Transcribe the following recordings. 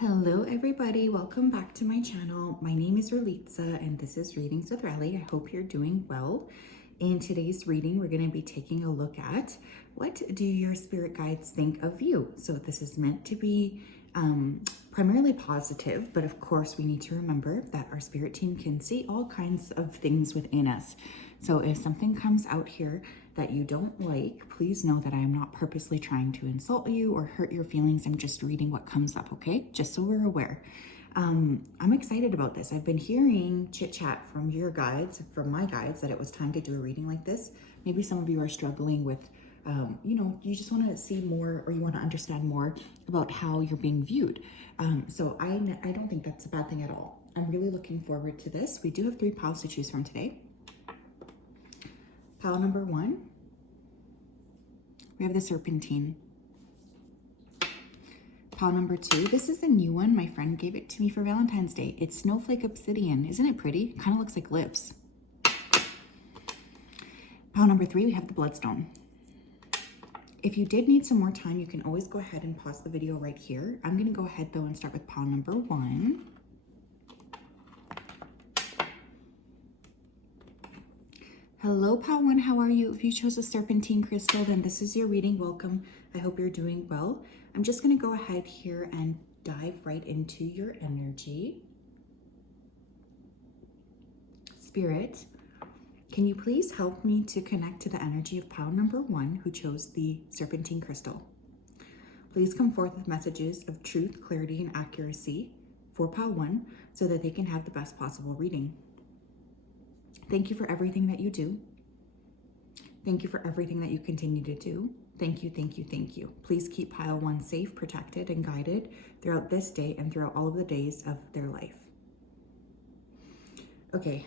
Hello everybody, welcome back to my channel. My name is Rolitza and this is Readings with Rally. I hope you're doing well. In today's reading, we're going to be taking a look at what do your spirit guides think of you. So this is meant to be primarily positive, but of course we need to remember that our spirit team can see all kinds of things within us. So if something comes out here that you don't like, please know that I am not purposely trying to insult you or hurt your feelings. I'm just reading what comes up, okay? Just so we're aware. I'm excited about this. I've been hearing chit chat from your guides, from my guides, that it was time to do a reading like this. Maybe some of you are struggling with, you just want to see more or you want to understand more about how you're being viewed. So I don't think that's a bad thing at all. I'm really looking forward to this. We do have 3 piles to choose from today. Pile number 1, we have the Serpentine. Pile number 2, this is a new one. My friend gave it to me for Valentine's Day. It's Snowflake Obsidian. Isn't it pretty? Kind of looks like lips. Pile number 3, we have the Bloodstone. If you did need some more time, you can always go ahead and pause the video right here. I'm going to go ahead though and start with pile number 1. Hello, pile 1, how are you? If you chose a Serpentine crystal, then this is your reading. Welcome. I hope you're doing well. I'm just going to go ahead here and dive right into your energy. Spirit, can you please help me to connect to the energy of pile number 1 who chose the Serpentine crystal? Please come forth with messages of truth, clarity, and accuracy for pile 1 so that they can have the best possible reading. Thank you for everything that you do. Thank you for everything that you continue to do. Thank you, thank you, thank you. Please keep pile 1 safe, protected, and guided throughout this day and throughout all of the days of their life. Okay,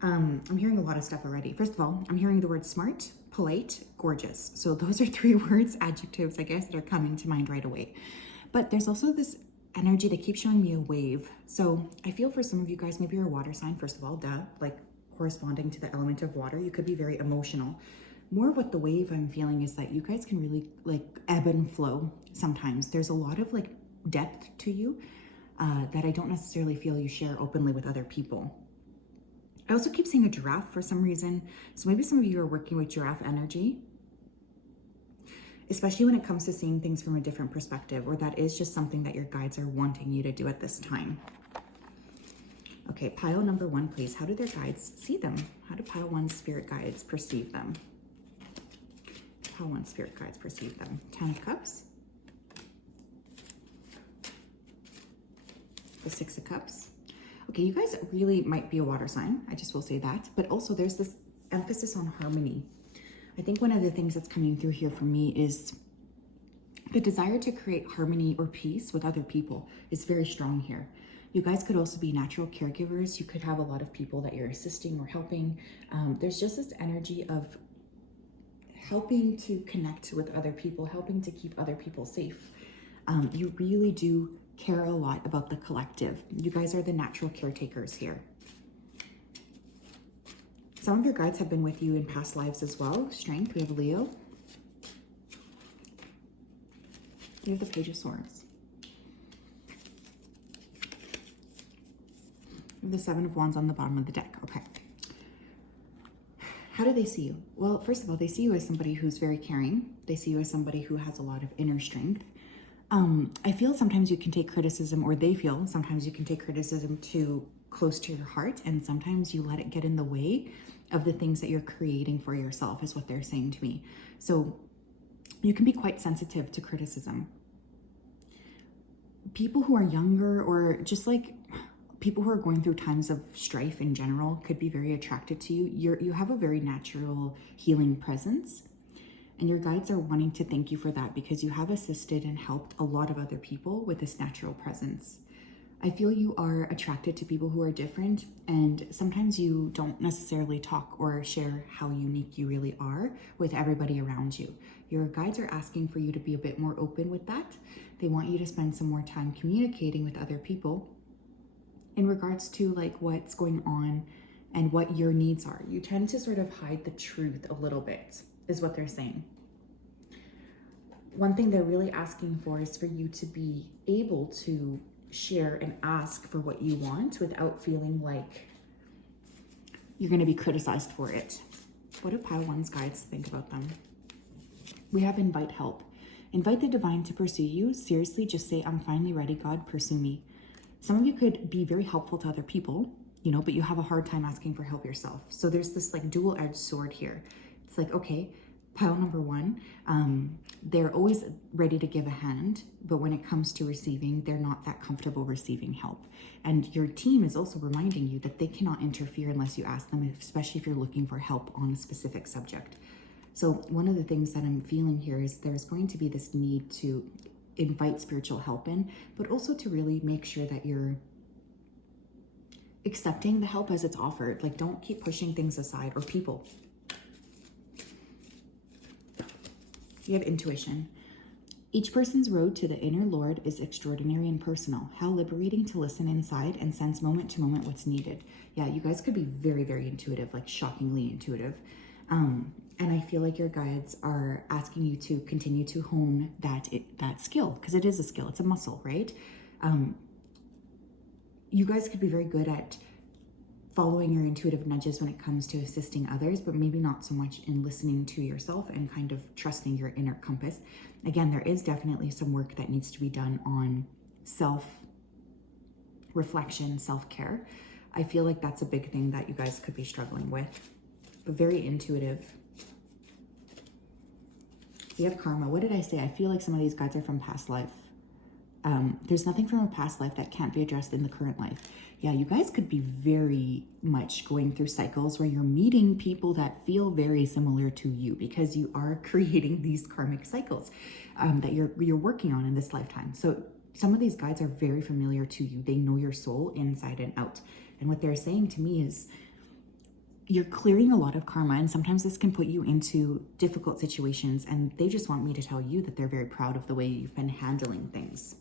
I'm hearing a lot of stuff already. First of all, I'm hearing the word smart, polite, gorgeous. So those are 3 words, adjectives, I guess, that are coming to mind right away. But there's also this energy that keeps showing me a wave. So I feel for some of you guys, maybe you're a water sign, first of all, like corresponding to the element of water, you could be very emotional. More of what the wave I'm feeling is that you guys can really like ebb and flow sometimes. There's a lot of like depth to you that I don't necessarily feel you share openly with other people. I also keep seeing a giraffe for some reason. So maybe some of you are working with giraffe energy, especially when it comes to seeing things from a different perspective, or that is just something that your guides are wanting you to do at this time. Okay, pile number 1, please. How do their guides see them? How do pile 1 spirit guides perceive them? Pile 1 spirit guides perceive them. 10 of Cups. The 6 of Cups. Okay, you guys really might be a water sign. I just will say that. But also there's this emphasis on harmony. I think one of the things that's coming through here for me is the desire to create harmony or peace with other people is very strong here. You guys could also be natural caregivers. You could have a lot of people that you're assisting or helping. There's just this energy of helping to connect with other people, helping to keep other people safe. You really do care a lot about the collective. You guys are the natural caretakers here. Some of your guides have been with you in past lives as well. Strength, we have Leo. You have the Page of Swords. You have the 7 of Wands on the bottom of the deck. Okay. How do they see you? Well, first of all, they see you as somebody who's very caring. They see you as somebody who has a lot of inner strength. I feel sometimes you can take criticism, or they feel sometimes you can take criticism too close to your heart, and sometimes you let it get in the way of the things that you're creating for yourself, is what they're saying to me. So you can be quite sensitive to criticism. People who are younger, or just like people who are going through times of strife in general, could be very attracted to you. You have a very natural healing presence, and your guides are wanting to thank you for that because you have assisted and helped a lot of other people with this natural presence. I feel you are attracted to people who are different, and sometimes you don't necessarily talk or share how unique you really are with everybody around you. Your guides are asking for you to be a bit more open with that. They want you to spend some more time communicating with other people in regards to like what's going on and what your needs are. You tend to sort of hide the truth a little bit, is what they're saying. one thing they're really asking for is for you to be able to share and ask for what you want without feeling like you're going to be criticized for it. What do Pile 1's guides think about them? We have invite help. Invite the divine to pursue you. Seriously, just say, I'm finally ready, God, pursue me. Some of you could be very helpful to other people, you know, but you have a hard time asking for help yourself. So there's this like dual-edged sword here. It's like, okay, Pile number 1, they're always ready to give a hand, but when it comes to receiving, they're not that comfortable receiving help. And your team is also reminding you that they cannot interfere unless you ask them, especially if you're looking for help on a specific subject. So one of the things that I'm feeling here is there's going to be this need to invite spiritual help in, but also to really make sure that you're accepting the help as it's offered. Like, don't keep pushing things aside, or people. You have intuition. Each person's road to the inner Lord is extraordinary and personal. How liberating to listen inside and sense moment to moment what's needed. Yeah, you guys could be very, very intuitive, like shockingly intuitive. And I feel like your guides are asking you to continue to hone that skill, because it is a skill, it's a muscle, right? You guys could be very good at following your intuitive nudges when it comes to assisting others, but maybe not so much in listening to yourself and kind of trusting your inner compass. Again, there is definitely some work that needs to be done on self-reflection, self-care. I feel like that's a big thing that you guys could be struggling with, but very intuitive. You have karma. What did I say? I feel like some of these guides are from past life. There's nothing from a past life that can't be addressed in the current life. Yeah, you guys could be very much going through cycles where you're meeting people that feel very similar to you, because you are creating these karmic cycles that you're working on in this lifetime. So some of these guides are very familiar to you. They know your soul inside and out. And what they're saying to me is, you're clearing a lot of karma, and sometimes this can put you into difficult situations, and they just want me to tell you that they're very proud of the way you've been handling things.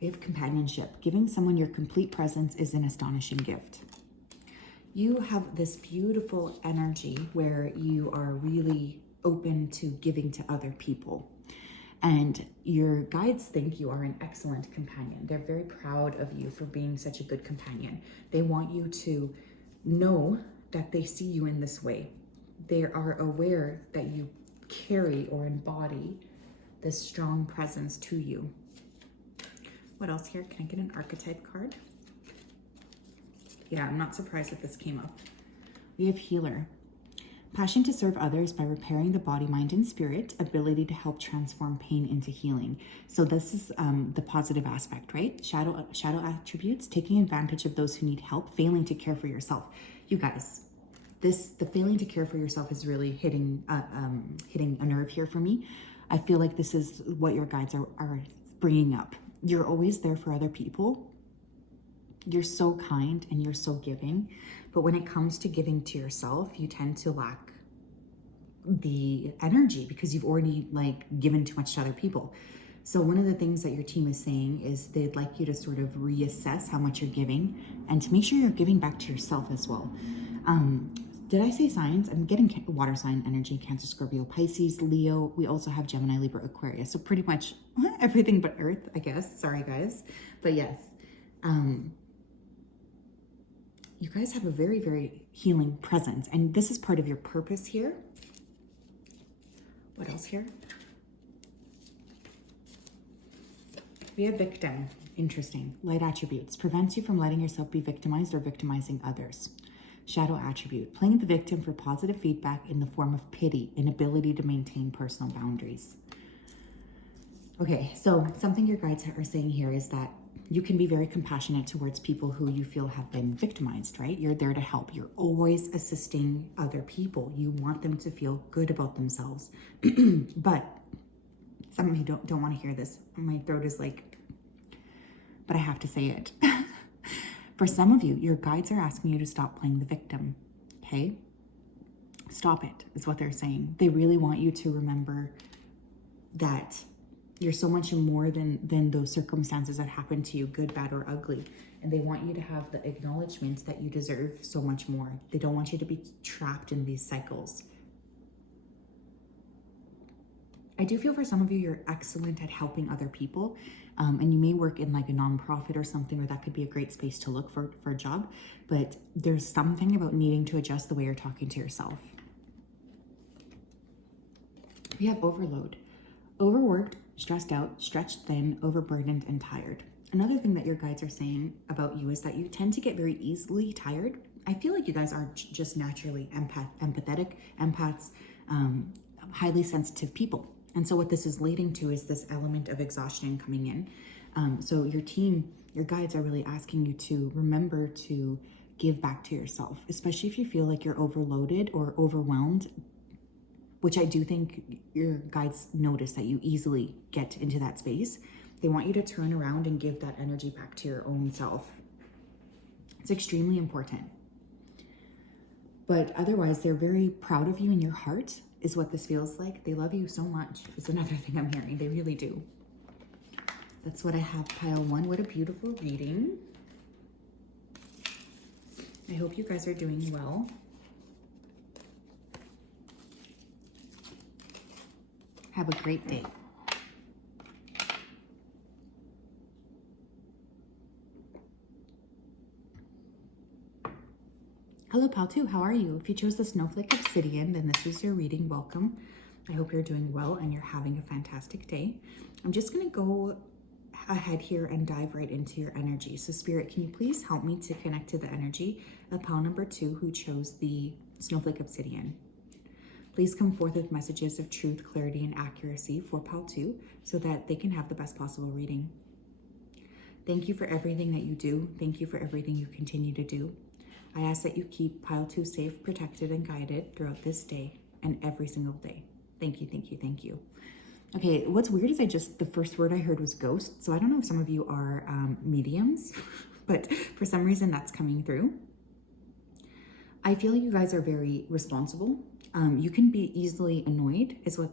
We have companionship. Giving someone your complete presence is an astonishing gift. You have this beautiful energy where you are really open to giving to other people. And your guides think you are an excellent companion. They're very proud of you for being such a good companion. They want you to know that they see you in this way. They are aware that you carry or embody this strong presence to you. What else here? Can I get an archetype card? Yeah, I'm not surprised that this came up. We have healer. Passion to serve others by repairing the body, mind, and spirit. Ability to help transform pain into healing. So this is the positive aspect, right? Shadow attributes, taking advantage of those who need help, failing to care for yourself. You guys, the failing to care for yourself is really hitting a nerve here for me. I feel like this is what your guides are bringing up. You're always there for other people. You're so kind and you're so giving. But when it comes to giving to yourself, you tend to lack the energy because you've already given too much to other people. So one of the things that your team is saying is they'd like you to sort of reassess how much you're giving and to make sure you're giving back to yourself as well. Did I say signs? I'm getting water sign energy, Cancer, Scorpio, Pisces, Leo. We also have Gemini, Libra, Aquarius. So pretty much everything but Earth, I guess. Sorry, guys. But yes, you guys have a very, very healing presence. And this is part of your purpose here. What else here? We have victim. Interesting. Light attributes. Prevents you from letting yourself be victimized or victimizing others. Shadow attribute. Playing the victim for positive feedback in the form of pity, inability to maintain personal boundaries. Okay, so something your guides are saying here is that you can be very compassionate towards people who you feel have been victimized, right? You're there to help. You're always assisting other people. You want them to feel good about themselves. But some of you don't want to hear this. My throat is but I have to say it. For some of you, your guides are asking you to stop playing the victim, okay? Stop it, is what they're saying. They really want you to remember that you're so much more than those circumstances that happen to you, good, bad, or ugly. And they want you to have the acknowledgement that you deserve so much more. They don't want you to be trapped in these cycles. I do feel for some of you, you're excellent at helping other people. And you may work in like a nonprofit or something, or that could be a great space to look for a job. But there's something about needing to adjust the way you're talking to yourself. We have overload. Overworked, stressed out, stretched thin, overburdened, and tired. Another thing that your guides are saying about you is that you tend to get very easily tired. I feel like you guys are just naturally empathetic, empaths, highly sensitive people. And so what this is leading to is this element of exhaustion coming in. So your team, your guides are really asking you to remember to give back to yourself, especially if you feel like you're overloaded or overwhelmed, which I do think your guides notice that you easily get into that space. They want you to turn around and give that energy back to your own self. It's extremely important. But otherwise, they're very proud of you in your heart, is what this feels like. They love you so much, is another thing I'm hearing. They really do. That's what I have, pile 1. What a beautiful reading. I hope you guys are doing well. Have a great day. Hello, Pal 2, how are you? If you chose the Snowflake Obsidian, then this is your reading. Welcome. I hope you're doing well and you're having a fantastic day. I'm just going to go ahead here and dive right into your energy. So Spirit, can you please help me to connect to the energy of Pal number 2 who chose the Snowflake Obsidian? Please come forth with messages of truth, clarity, and accuracy for Pal 2 so that they can have the best possible reading. Thank you for everything that you do. Thank you for everything you continue to do. I ask that you keep Pile 2 safe, protected, and guided throughout this day and every single day. Thank you, thank you, thank you. Okay, what's weird is the first word I heard was ghost. So I don't know if some of you are mediums, but for some reason that's coming through. I feel you guys are very responsible. You can be easily annoyed is what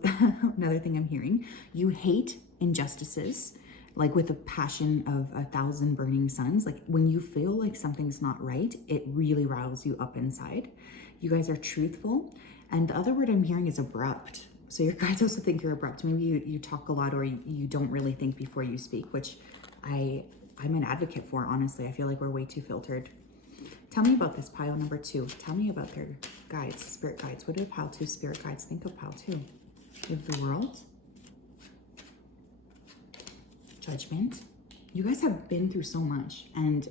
another thing I'm hearing. You hate injustices, like with the passion of 1,000 burning suns. Like when you feel like something's not right, it really riles you up inside. You guys are truthful. And the other word I'm hearing is abrupt. So your guys also think you're abrupt. Maybe you talk a lot or you don't really think before you speak, which I'm an advocate for, honestly. I feel like we're way too filtered. Tell me about this pile number 2. Tell me about their guides, spirit guides. What do Pile 2 spirit guides think of Pile 2? We have the World. Judgment. You guys have been through so much and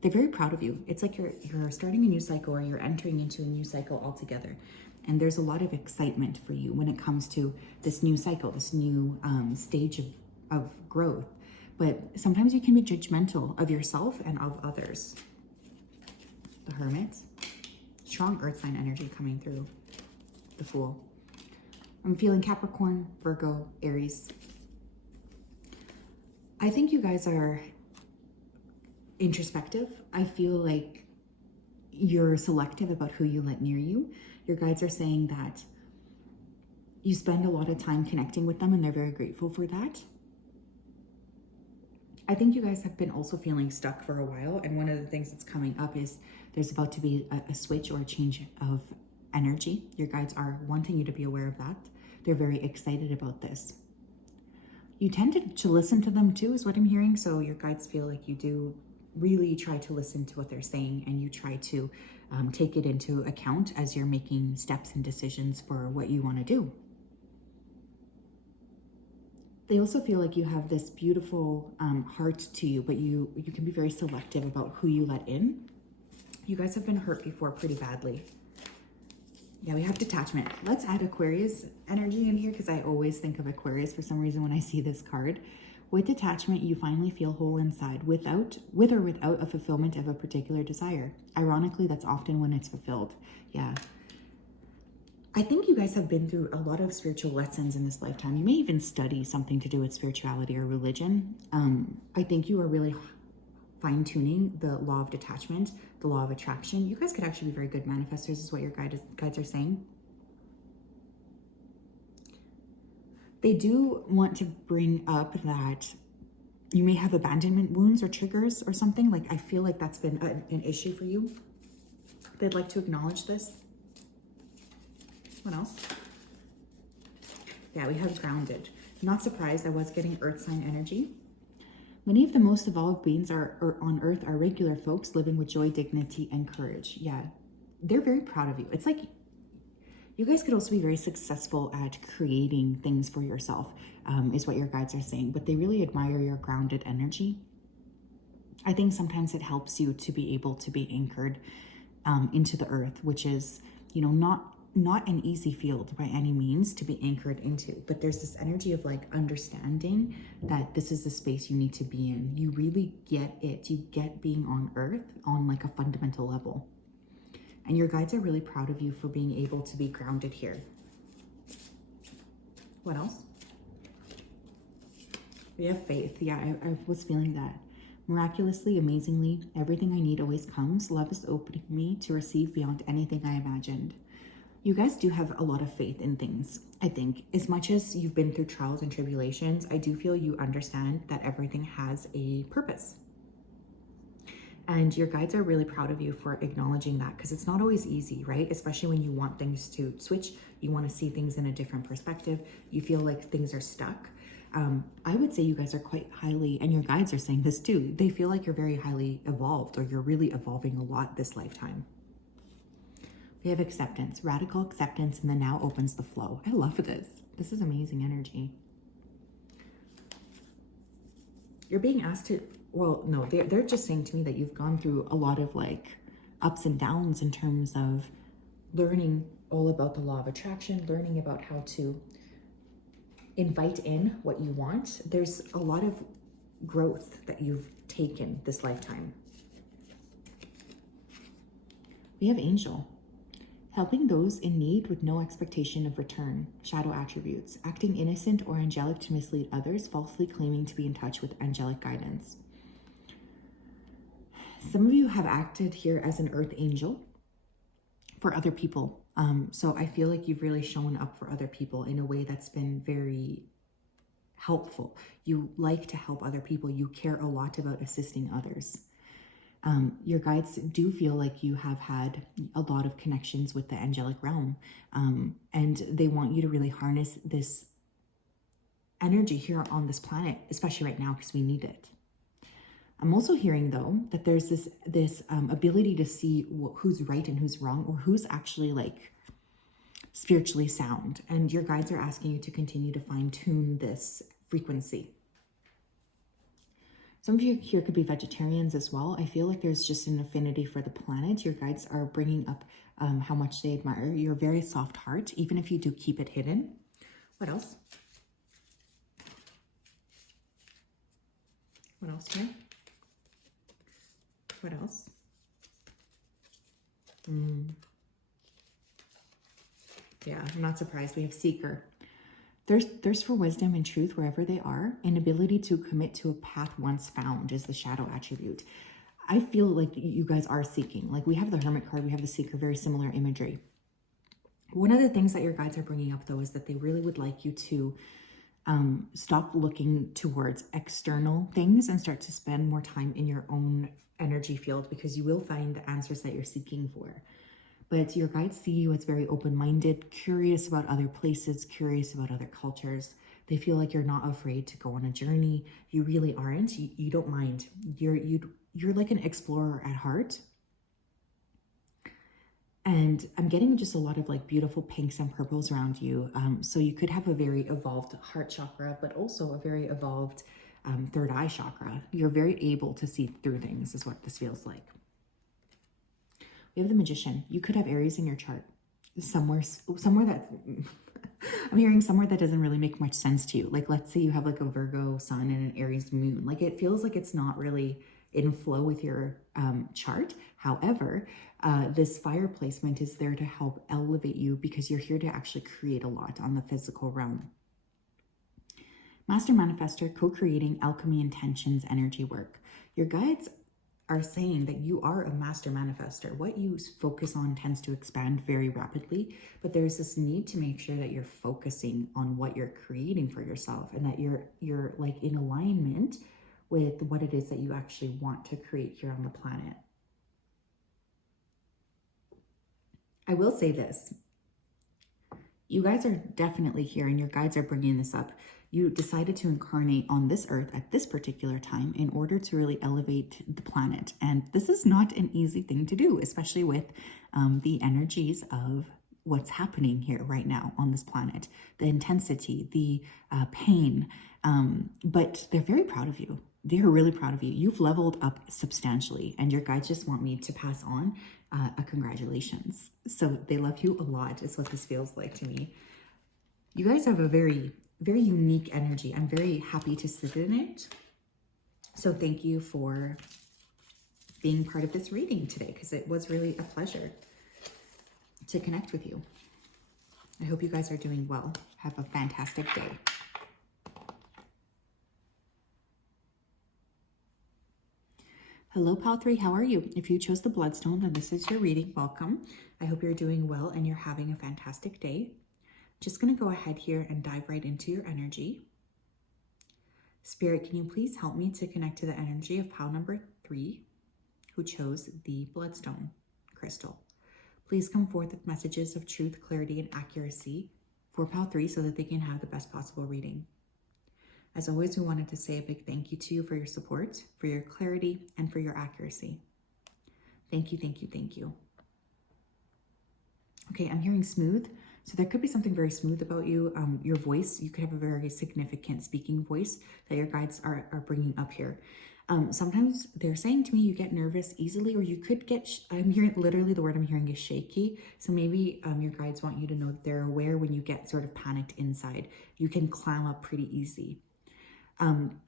they're very proud of you. It's like you're starting a new cycle or you're entering into a new cycle altogether. And there's a lot of excitement for you when it comes to this new cycle, this new stage of growth. But sometimes you can be judgmental of yourself and of others. The Hermit. Strong earth sign energy coming through. The Fool. I'm feeling Capricorn, Virgo, Aries. I think you guys are introspective. I feel like you're selective about who you let near you. Your guides are saying that you spend a lot of time connecting with them and they're very grateful for that. I think you guys have been also feeling stuck for a while. And one of the things that's coming up is there's about to be a switch or a change of energy. Your guides are wanting you to be aware of that. They're very excited about this. You tend to listen to them too, is what I'm hearing. So your guides feel like you do really try to listen to what they're saying and you try to take it into account as you're making steps and decisions for what you want to do. They also feel like you have this beautiful heart to you, but you can be very selective about who you let in. You guys have been hurt before pretty badly. Yeah, we have detachment. Let's add Aquarius energy in here because I always think of Aquarius for some reason when I see this card. With detachment, you finally feel whole inside with or without a fulfillment of a particular desire. Ironically, that's often when it's fulfilled. Yeah. I think you guys have been through a lot of spiritual lessons in this lifetime. You may even study something to do with spirituality or religion. I think you are really fine-tuning the law of detachment, the law of attraction. You guys could actually be very good manifestors is what your guides are saying. They do want to bring up that you may have abandonment wounds or triggers or something. Like I feel like that's been an issue for you. They'd like to acknowledge this. What else? Yeah, we have grounded. Not surprised, I was getting earth sign energy. Many of the most evolved beings on earth are regular folks living with joy, dignity, and courage. Yeah, they're very proud of you. It's like you guys could also be very successful at creating things for yourself, is what your guides are saying, but they really admire your grounded energy. I think sometimes it helps you to be able to be anchored into the earth, which is, you know, not an easy field by any means to be anchored into, but there's this energy of like understanding that this is the space you need to be in. You really get it. You get being on earth on like a fundamental level. And your guides are really proud of you for being able to be grounded here. What else? We have faith. Yeah, I was feeling that. Miraculously, amazingly, everything I need always comes. Love is opening me to receive beyond anything I imagined. You guys do have a lot of faith in things, I think. As much as you've been through trials and tribulations, I do feel you understand that everything has a purpose. And your guides are really proud of you for acknowledging that, because it's not always easy, right? Especially when you want things to switch, you want to see things in a different perspective, you feel like things are stuck. I would say you guys are quite highly, and your guides are saying this too, they feel like you're very highly evolved, or you're really evolving a lot this lifetime. We have acceptance, radical acceptance, and the now opens the flow. I love this. This is amazing energy. You're being asked to, well, no, they're just saying to me that you've gone through a lot of like ups and downs in terms of learning all about the law of attraction, learning about how to invite in what you want. There's a lot of growth that you've taken this lifetime. We have angel. Helping those in need with no expectation of return. Shadow attributes. Acting innocent or angelic to mislead others, falsely claiming to be in touch with angelic guidance. Some of you have acted here as an earth angel for other people. So I feel like you've really shown up for other people in a way that's been very helpful. You like to help other people. You care a lot about assisting others. Your guides do feel like you have had a lot of connections with the angelic realm, and they want you to really harness this energy here on this planet, especially right now, because we need it. I'm also hearing, though, that there's this ability to see who's right and who's wrong, or who's actually like spiritually sound. And your guides are asking you to continue to fine-tune this frequency. Some of you here could be vegetarians as well. I feel like there's just an affinity for the planet. Your guides are bringing up how much they admire your very soft heart, even if you do keep it hidden. What else? What else here? What else? Yeah, I'm not surprised. We have seeker. Thirst for wisdom and truth wherever they are. Inability to commit to a path once found is the shadow attribute. I feel like you guys are seeking. Like, we have the Hermit card, we have the Seeker, very similar imagery. One of the things that your guides are bringing up, though, is that they really would like you to stop looking towards external things and start to spend more time in your own energy field, because you will find the answers that you're seeking for. But your guides see you as very open-minded, curious about other places, curious about other cultures. They feel like you're not afraid to go on a journey. You really aren't. You don't mind. You're like an explorer at heart. And I'm getting just a lot of like beautiful pinks and purples around you. So you could have a very evolved heart chakra, but also a very evolved third eye chakra. You're very able to see through things, is what this feels like. We have the Magician. You could have Aries in your chart. Somewhere that, I'm hearing somewhere that doesn't really make much sense to you. Like, let's say you have like a Virgo sun and an Aries moon. Like, it feels like it's not really in flow with your chart. However, this fire placement is there to help elevate you, because you're here to actually create a lot on the physical realm. Master Manifestor, co-creating alchemy, intentions, energy work. Your guides are saying that you are a master manifestor. What you focus on tends to expand very rapidly, but there's this need to make sure that you're focusing on what you're creating for yourself, and that you're like in alignment with what it is that you actually want to create here on the planet. I will say this. You guys are definitely here, and your guides are bringing this up. You decided to incarnate on this earth at this particular time in order to really elevate the planet. And this is not an easy thing to do, especially with the energies of what's happening here right now on this planet, the intensity, the pain. But they're very proud of you. They're really proud of you. You've leveled up substantially, and your guides just want me to pass on a congratulations. So they love you a lot, is what this feels like to me. You guys have a very, very unique energy. I'm very happy to sit in it. So thank you for being part of this reading today, because it was really a pleasure to connect with you. I hope you guys are doing well. Have a fantastic day. Hello, Pal 3, how are you? If you chose the Bloodstone, then this is your reading. Welcome. I hope you're doing well and you're having a fantastic day. Just going to go ahead here and dive right into your energy. Spirit, can you please help me to connect to the energy of Pal number 3, who chose the Bloodstone crystal? Please come forth with messages of truth, clarity, and accuracy for Pal 3 so that they can have the best possible reading. As always, we wanted to say a big thank you to you for your support, for your clarity, and for your accuracy. Thank you, thank you, thank you. Okay, I'm hearing smooth. So there could be something very smooth about you. Your voice, you could have a very significant speaking voice that your guides are bringing up here. Sometimes they're saying to me you get nervous easily, or you could get, I'm hearing, literally the word I'm hearing is shaky. So maybe your guides want you to know that they're aware when you get sort of panicked inside. You can clam up pretty easy. I'm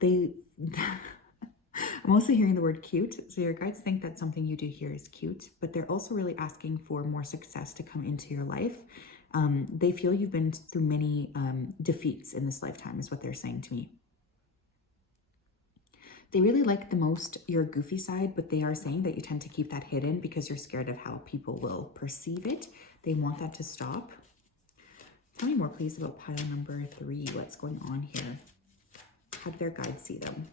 also hearing the word cute. So your guides think that something you do here is cute, but they're also really asking for more success to come into your life. They feel you've been through many defeats in this lifetime, is what they're saying to me. They really like the most your goofy side, but they are saying that you tend to keep that hidden because you're scared of how people will perceive it. They want that to stop. Tell me more, please, about pile number 3. What's going on here? How do their guides see them?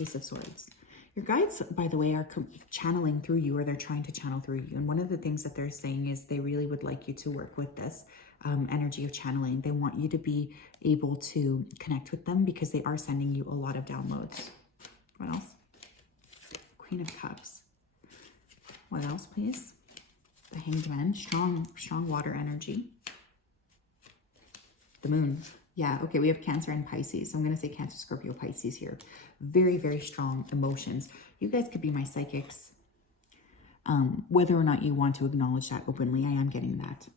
Ace of Swords. Your guides, by the way, are channeling through you, or they're trying to channel through you. And one of the things that they're saying is they really would like you to work with this energy of channeling. They want you to be able to connect with them because they are sending you a lot of downloads. What else? Queen of Cups. What else, please? The Hanged Man. Strong water energy. The Moon. Yeah, okay, we have Cancer and Pisces. So I'm going to say Cancer, Scorpio, Pisces here. Very, very strong emotions. You guys could be my psychics. Whether or not you want to acknowledge that openly, I am getting that.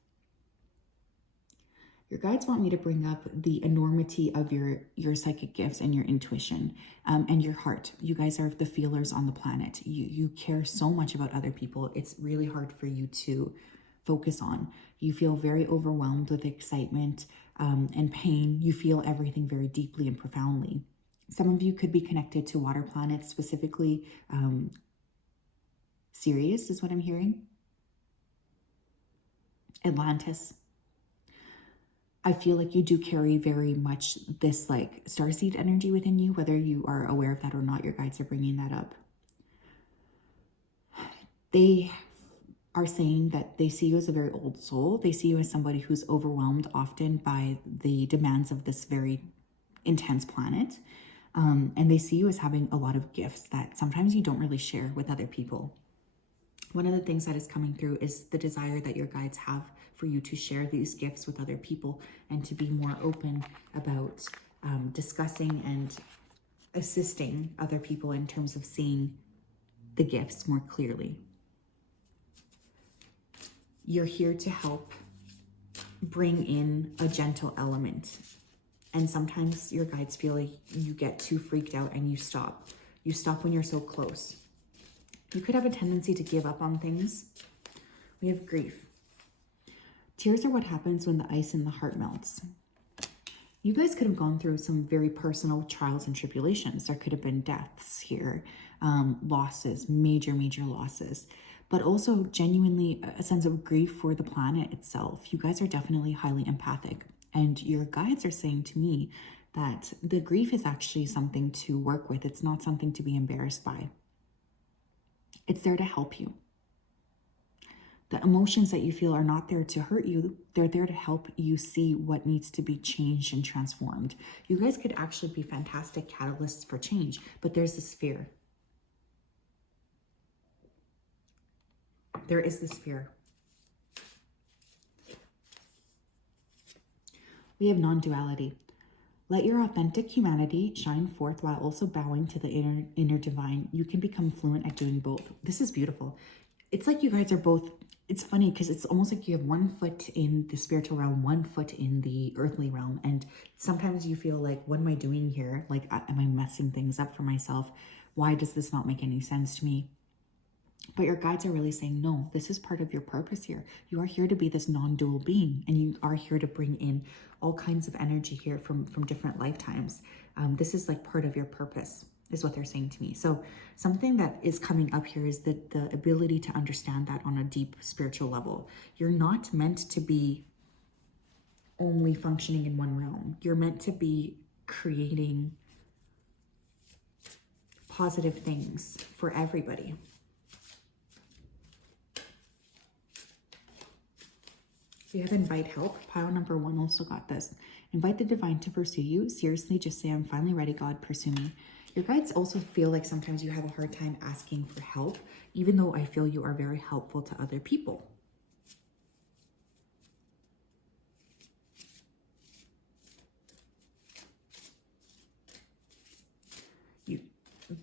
Your guides want me to bring up the enormity of your psychic gifts and your intuition and your heart. You guys are the feelers on the planet. You care so much about other people. It's really hard for you to focus on. You feel very overwhelmed with excitement and pain. You feel everything very deeply and profoundly. Some of you could be connected to water planets, specifically Sirius is what I'm hearing. Atlantis. I feel like you do carry very much this like starseed energy within you, whether you are aware of that or not. Your guides are bringing that up. They are saying that they see you as a very old soul. They see you as somebody who's overwhelmed often by the demands of this very intense planet. And they see you as having a lot of gifts that sometimes you don't really share with other people. One of the things that is coming through is the desire that your guides have for you to share these gifts with other people and to be more open about discussing and assisting other people in terms of seeing the gifts more clearly. You're here to help bring in a gentle element. And sometimes your guides feel like you get too freaked out and you stop. You stop when you're so close. You could have a tendency to give up on things. We have grief. Tears are what happens when the ice in the heart melts. You guys could have gone through some very personal trials and tribulations. There could have been deaths here, losses, major losses, but also genuinely a sense of grief for the planet itself. You guys are definitely highly empathic, and your guides are saying to me that the grief is actually something to work with. It's not something to be embarrassed by. It's there to help you. The emotions that you feel are not there to hurt you. They're there to help you see what needs to be changed and transformed. You guys could actually be fantastic catalysts for change, but there's this fear. There is this fear. We have non-duality. Let your authentic humanity shine forth while also bowing to the inner divine. You can become fluent at doing both. This is beautiful. It's like you guys are both, it's funny because it's almost like you have one foot in the spiritual realm, one foot in the earthly realm. And sometimes you feel like, what am I doing here? Like, am I messing things up for myself? Why does this not make any sense to me? But your guides are really saying, no, this is part of your purpose here. You are here to be this non-dual being, and you are here to bring in all kinds of energy here from different lifetimes. This is like part of your purpose, is what they're saying to me. So something that is coming up here is that the ability to understand that on a deep spiritual level. You're not meant to be only functioning in one realm. You're meant to be creating positive things for everybody. We have invite help. Pile number 1 also got this. Invite the divine to pursue you. Seriously, just say, I'm finally ready, God, pursue me. Your guides also feel like sometimes you have a hard time asking for help, even though I feel you are very helpful to other people.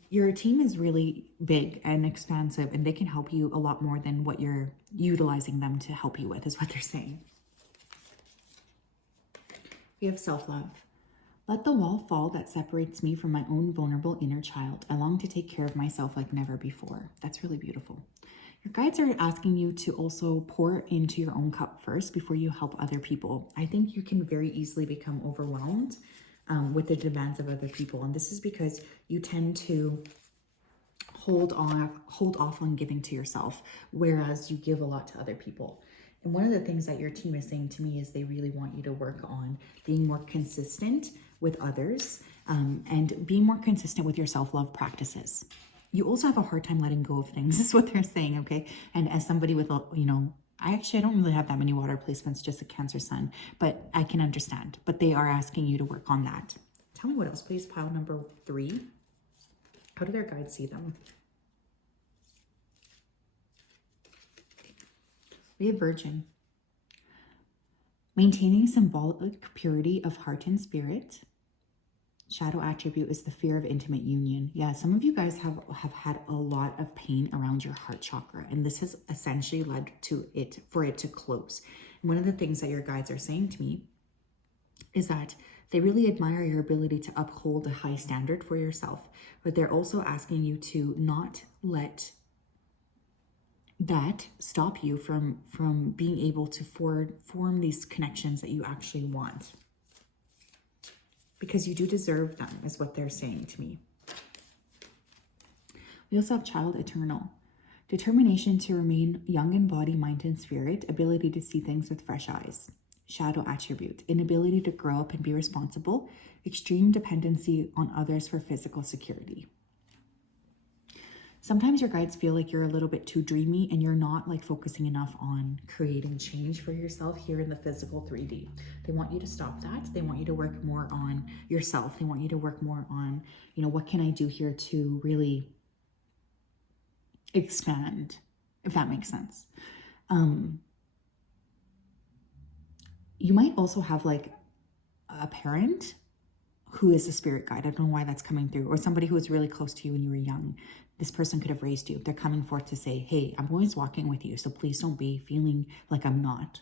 Your team is really big and expansive, and they can help you a lot more than what you're utilizing them to help you with, is what they're saying. We have self-love. Let the wall fall that separates me from my own vulnerable inner child. I long to take care of myself like never before. That's really beautiful. Your guides are asking you to also pour into your own cup first before you help other people. I think you can very easily become overwhelmed with the demands of other people. And this is because you tend to hold off on giving to yourself, whereas you give a lot to other people. And one of the things that your team is saying to me is they really want you to work on being more consistent with others and being more consistent with your self-love practices. You also have a hard time letting go of things, is what they're saying, okay? And as somebody with, you know, I don't really have that many water placements, just a Cancer sun, but I can understand. But they are asking you to work on that. Tell me what else, please. Pile number 3. How do their guides see them? We have Virgin. Maintaining symbolic purity of heart and spirit. Shadow attribute is the fear of intimate union. Yeah, some of you guys have had a lot of pain around your heart chakra, and this has essentially led to for it to close. And one of the things that your guides are saying to me is that they really admire your ability to uphold a high standard for yourself, but they're also asking you to not let that stop you from being able to form these connections that you actually want. Because you do deserve them, is what they're saying to me. We also have Child Eternal. Determination to remain young in body, mind, and spirit. Ability to see things with fresh eyes. Shadow attribute. Inability to grow up and be responsible. Extreme dependency on others for physical security. Sometimes your guides feel like you're a little bit too dreamy and you're not like focusing enough on creating change for yourself here in the physical 3D. They want you to stop that. They want you to work more on yourself. They want you to work more on, you know, what can I do here to really expand, if that makes sense. You might also have like a parent who is a spirit guide. I don't know why that's coming through, or somebody who was really close to you when you were young. This person could have raised you. They're coming forth to say, hey, I'm always walking with you, so please don't be feeling like I'm not.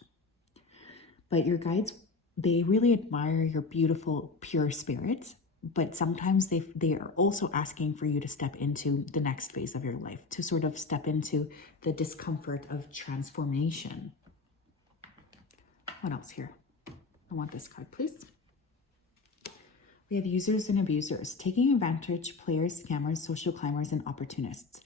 But your guides, they really admire your beautiful, pure spirit, but sometimes they are also asking for you to step into the next phase of your life, to sort of step into the discomfort of transformation. What else here? I want this card, please. We have users and abusers, taking advantage, players, scammers, social climbers, and opportunists.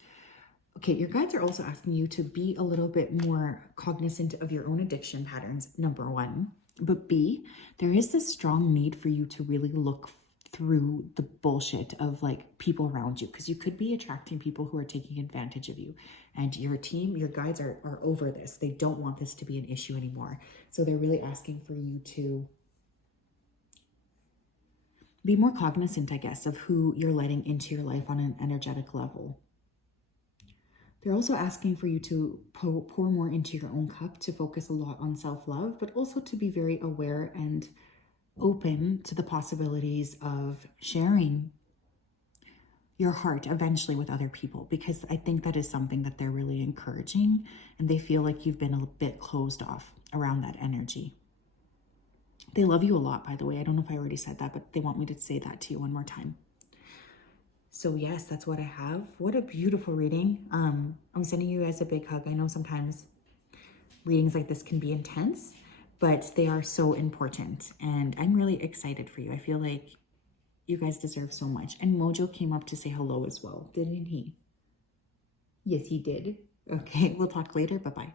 Okay, your guides are also asking you to be a little bit more cognizant of your own addiction patterns, number 1. But B, there is this strong need for you to really look through the bullshit of like people around you, because you could be attracting people who are taking advantage of you, and your team, your guides are over this. They don't want this to be an issue anymore. So they're really asking for you to be more cognizant, I guess, of who you're letting into your life on an energetic level. They're also asking for you to pour more into your own cup, to focus a lot on self-love, but also to be very aware and open to the possibilities of sharing your heart eventually with other people, because I think that is something that they're really encouraging, and they feel like you've been a bit closed off around that energy. They love you a lot, by the way. I don't know if I already said that, but they want me to say that to you one more time. So yes, that's what I have. What a beautiful reading. I'm sending you guys a big hug. I know sometimes readings like this can be intense, but they are so important, and I'm really excited for you. I feel like you guys deserve so much. And Mojo came up to say hello as well, didn't he? Yes, he did. Okay, we'll talk later. Bye-bye.